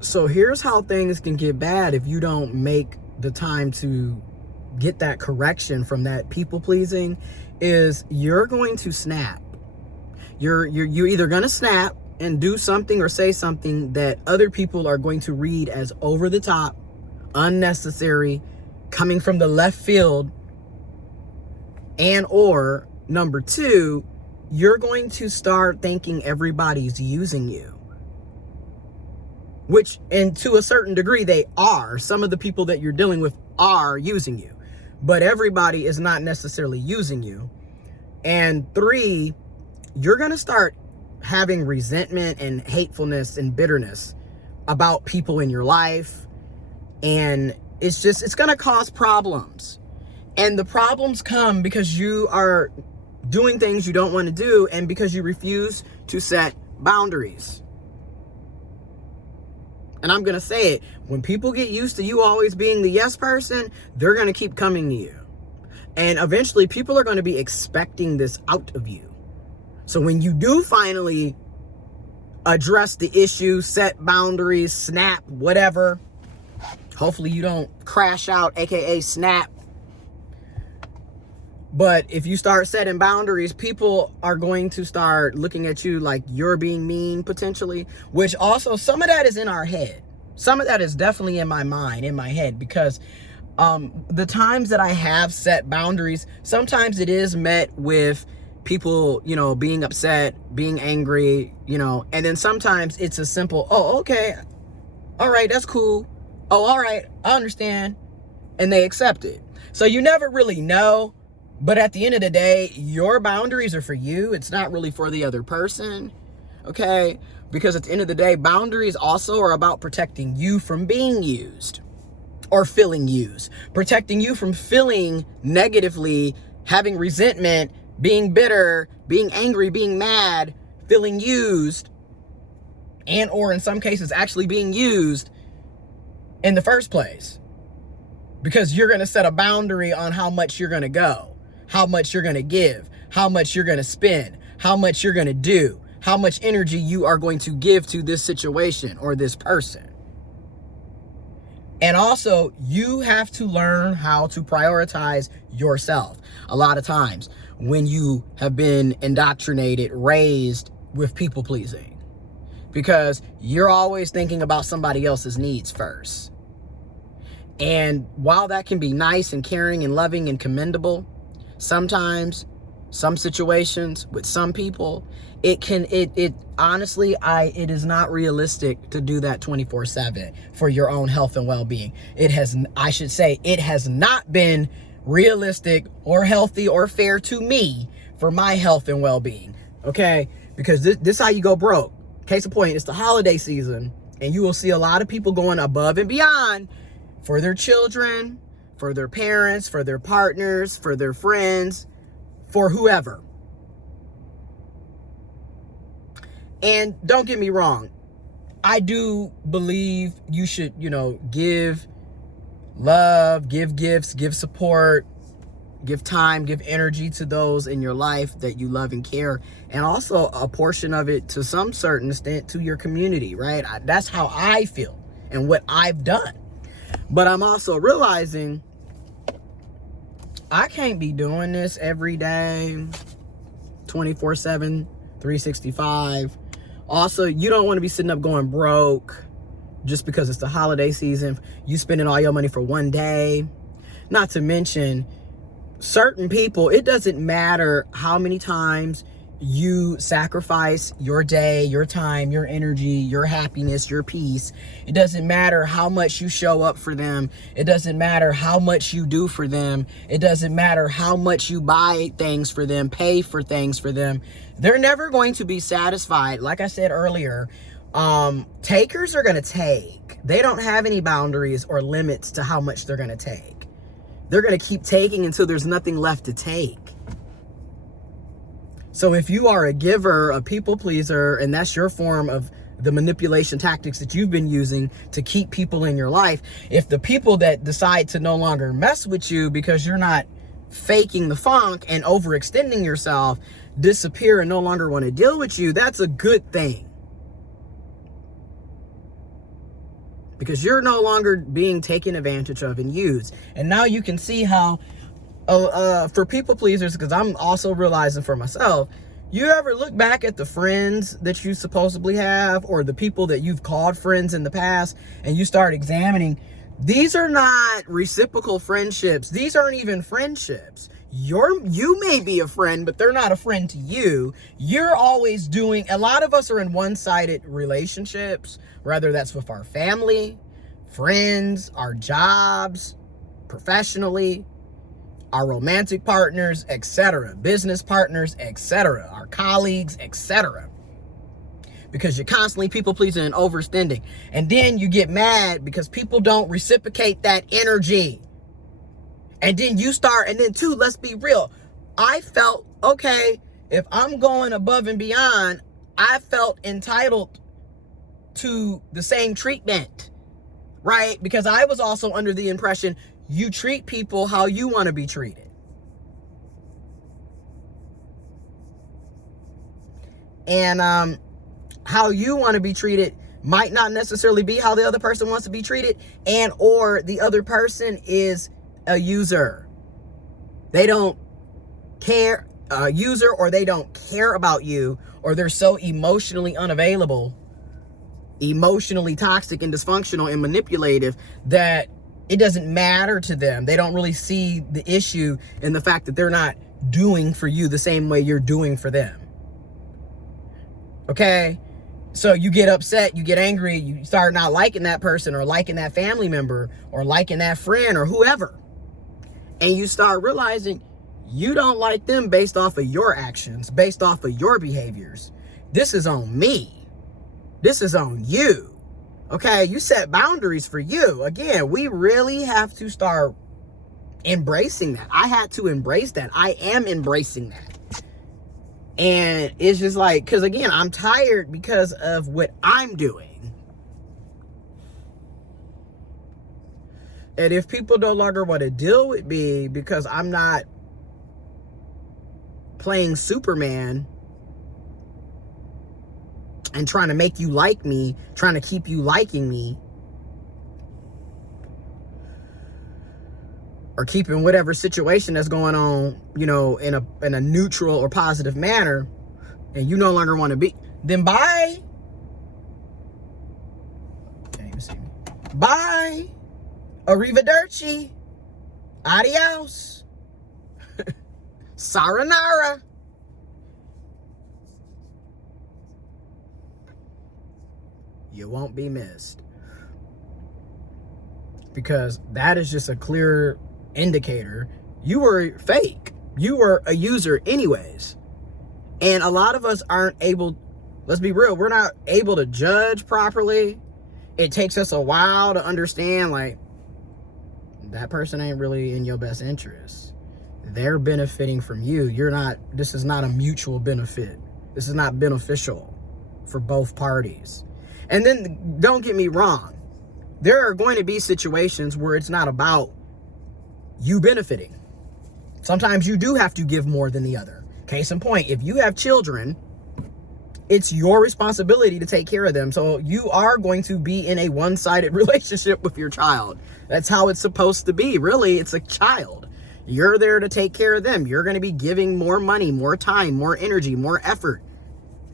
So here's how things can get bad if you don't make the time to get that correction from that people pleasing. Is you're going to snap. You're either going to snap and do something or say something that other people are going to read as over the top, unnecessary, coming from the left field, and or number two, you're going to start thinking everybody's using you. Which, and to a certain degree, they are. Some of the people that you're dealing with are using you. But everybody is not necessarily using you. And three, you're going to start having resentment and hatefulness and bitterness about people in your life. And it's going to cause problems. And the problems come because you are doing things you don't want to do and because you refuse to set boundaries. And I'm going to say it, when people get used to you always being the yes person, they're going to keep coming to you. And eventually people are going to be expecting this out of you. So when you do finally address the issue, set boundaries, snap, whatever, hopefully you don't crash out, aka snap. But if you start setting boundaries, people are going to start looking at you like you're being mean potentially, which also some of that is in our head. Some of that is definitely in my mind, in my head, because the times that I have set boundaries, sometimes it is met with people, being upset, being angry, and then sometimes it's a simple, oh, okay, all right, that's cool. Oh, all right, I understand. And they accept it. So you never really know. But at the end of the day, your boundaries are for you. It's not really for the other person, okay? Because at the end of the day, boundaries also are about protecting you from being used or feeling used. Protecting you from feeling negatively, having resentment, being bitter, being angry, being mad, feeling used, and or in some cases actually being used in the first place. Because you're going to set a boundary on how much you're going to go. How much you're going to give, how much you're going to spend, how much you're going to do, how much energy you are going to give to this situation or this person. And also, you have to learn how to prioritize yourself. A lot of times when you have been indoctrinated, raised with people pleasing, because you're always thinking about somebody else's needs first. And while that can be nice and caring and loving and commendable, sometimes, some situations with some people, it honestly, it is not realistic to do that 24/7 for your own health and well-being. It has not been realistic or healthy or fair to me for my health and well-being. Okay? Because this is how you go broke. Case in point, it's the holiday season, and you will see a lot of people going above and beyond for their children, for their parents, for their partners, for their friends, for whoever. And don't get me wrong, I do believe you should, give love, give gifts, give support, give time, give energy to those in your life that you love and care, and also a portion of it to some certain extent to your community, right? That's how I feel and what I've done. But I'm also realizing I can't be doing this every day, 24/7, 365. Also, you don't want to be sitting up going broke just because it's the holiday season. You spending all your money for one day. Not to mention, certain people, it doesn't matter how many times you sacrifice your day, your time, your energy, your happiness, your peace. It doesn't matter how much you show up for them. It doesn't matter how much you do for them. It doesn't matter how much you buy things for them, pay for things for them. They're never going to be satisfied. Like I said earlier, takers are going to take. They don't have any boundaries or limits to how much they're going to take. They're going to keep taking until there's nothing left to take. So if you are a giver, a people pleaser, and that's your form of the manipulation tactics that you've been using to keep people in your life, if the people that decide to no longer mess with you because you're not faking the funk and overextending yourself disappear and no longer want to deal with you, that's a good thing. because you're no longer being taken advantage of and used. And now you can see how, for people pleasers, because I'm also realizing for myself, you ever look back at the friends that you supposedly have, or the people that you've called friends in the past, and you start examining, these are not reciprocal friendships. These aren't even friendships. You may be a friend, but they're not a friend to you. You're always doing, a lot of us are in one-sided relationships, whether that's with our family, friends, our jobs, professionally, our romantic partners, etc., business partners, etc., our colleagues, etc., because you're constantly people pleasing and overextending. And then you get mad because people don't reciprocate that energy. And then you start, and then too, let's be real. I felt, okay, if I'm going above and beyond, I felt entitled to the same treatment, right? Because I was also under the impression you treat people how you want to be treated. And how you want to be treated might not necessarily be how the other person wants to be treated, and or the other person is a user. They don't care, user, or they don't care about you, or they're so emotionally unavailable, emotionally toxic and dysfunctional and manipulative that it doesn't matter to them. They don't really see the issue in the fact that they're not doing for you the same way you're doing for them. Okay? So you get upset, you get angry, you start not liking that person, or liking that family member, or liking that friend, or whoever. And you start realizing you don't like them based off of your actions, based off of your behaviors. This is on me. This is on you. Okay? You set boundaries for you. Again, we really have to start embracing that. I had to embrace that. I am embracing that. And it's just like, because again, I'm tired because of what I'm doing. And if people no longer want to deal with me because I'm not playing Superman and trying to make you like me, trying to keep you liking me, or keeping whatever situation that's going on, you know, in a neutral or positive manner, and you no longer want to be, then bye. Can't even see me. Bye. Arrivederci. Adios. Sayonara. You won't be missed. Because that is just a clear indicator you were fake. You were a user anyways. And a lot of us aren't able, let's be real, we're not able to judge properly. It takes us a while to understand, like, that person ain't really in your best interest. They're benefiting from you. You're not, this is not a mutual benefit. This is not beneficial for both parties. And then don't get me wrong. There are going to be situations where it's not about you benefiting. Sometimes you do have to give more than the other. Case in point, if you have children, it's your responsibility to take care of them. So you are going to be in a one-sided relationship with your child. That's how it's supposed to be. Really, it's a child. You're there to take care of them. You're going to be giving more money, more time, more energy, more effort,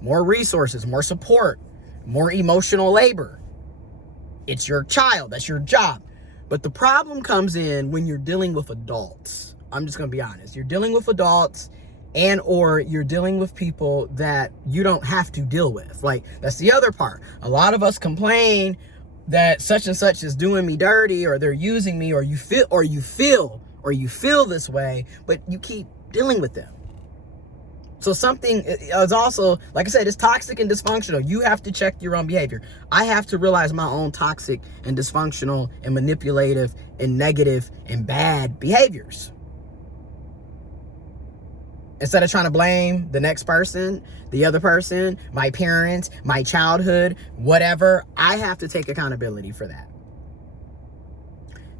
more resources, more support, more emotional labor. It's your child. That's your job. But the problem comes in when you're dealing with adults. I'm just going to be honest. You're dealing with adults, and or you're dealing with people that you don't have to deal with. Like, that's the other part. A lot of us complain that such and such is doing me dirty, or they're using me, or you feel this way, but you keep dealing with them. So something is also, like I said, it's toxic and dysfunctional. You have to check your own behavior. I have to realize my own toxic and dysfunctional and manipulative and negative and bad behaviors. Instead of trying to blame the next person, the other person, my parents, my childhood, whatever, I have to take accountability for that.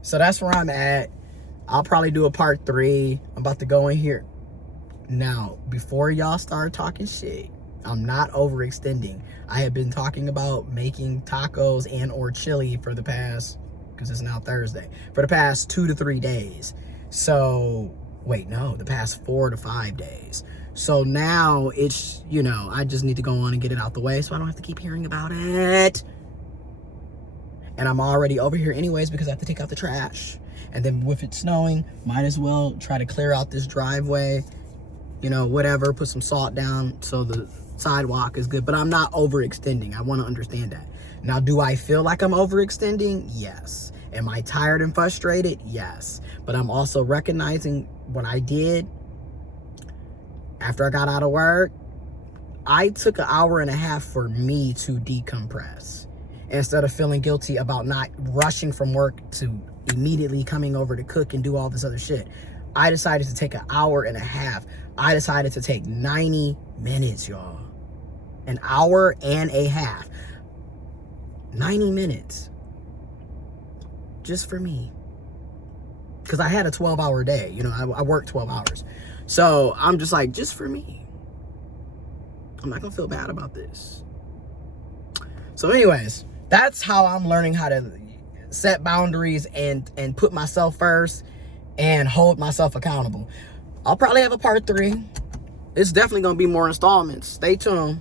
So that's where I'm at. I'll probably do a part 3. I'm about to go in here. Now, before y'all start talking shit, I'm not overextending. I have been talking about making tacos and or chili for the past, because it's now Thursday, for the past 2 to 3 days. So, wait, no, the past 4 to 5 days. So now it's, you know, I just need to go on and get it out the way so I don't have to keep hearing about it. And I'm already over here anyways because I have to take out the trash. And then with it snowing, might as well try to clear out this driveway, you know, whatever, put some salt down so the sidewalk is good. But I'm not overextending. I want to understand that. Now, do I feel like I'm overextending? Yes. Am I tired and frustrated? Yes. But I'm also recognizing what I did after I got out of work. I took an hour and a half for me to decompress instead of feeling guilty about not rushing from work to immediately coming over to cook and do all this other shit. I decided to take an hour and a half. I decided to take 90 minutes, y'all. An hour and a half. 90 minutes. Just for me. Because I had a 12-hour day. You know, I worked 12 hours. So I'm just like, just for me. I'm not going to feel bad about this. So anyways, that's how I'm learning how to set boundaries and put myself first and hold myself accountable. I'll probably have a part 3. It's definitely going to be more installments. Stay tuned.